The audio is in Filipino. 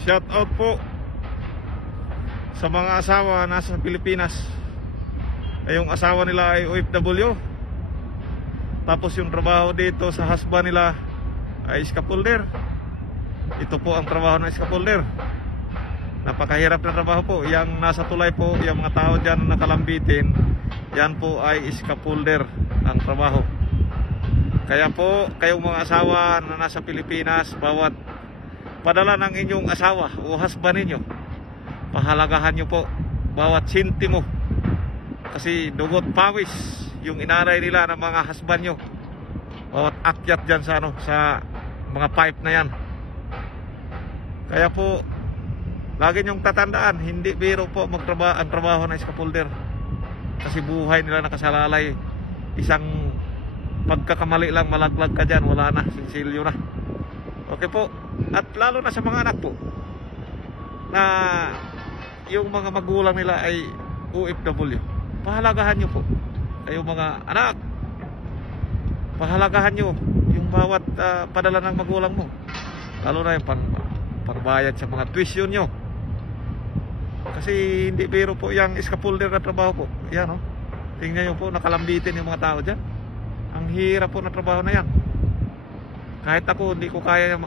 Shout out po sa mga asawa nasa Pilipinas. Yung asawa nila ay OFW. Tapos yung trabaho dito sa husband nila ay scaffolder. Ito po ang trabaho ng scaffolder. Napakahirap na trabaho po. Yang nasa tulay po, yung mga tao dyan na nakalambitin, yan po ay scaffolder ang trabaho. Kaya po, kayong mga asawa na nasa Pilipinas, bawat padala ng inyong asawa o husband ninyo, pahalagahan nyo po bawat sintimo. Kasi dugot pawis yung inaray nila ng mga husband nyo. Bawat akyat dyan sa, sa mga pipe na yan. Kaya po, lagi nyong tatandaan, hindi biro po ang trabaho ng scaffolder. Kasi buhay nila nakasalalay. Isang pagkakamali lang, malaglag ka dyan, wala na, sinsilyo na. Okay po. At lalo na sa mga anak po, na yung mga magulang nila ay OFW, pahalagahan nyo po. Kayong mga anak, pahalagahan nyo yung bawat padala ng magulang mo. Lalo na yung pangbayad sa mga tuition nyo. Kasi hindi biro po yung scaffolder na trabaho po. Yan, oh. Tingnan nyo po, nakalambitin yung mga tao dyan. Ang hirap po na trabaho na yan. Kahit ako, hindi ko kaya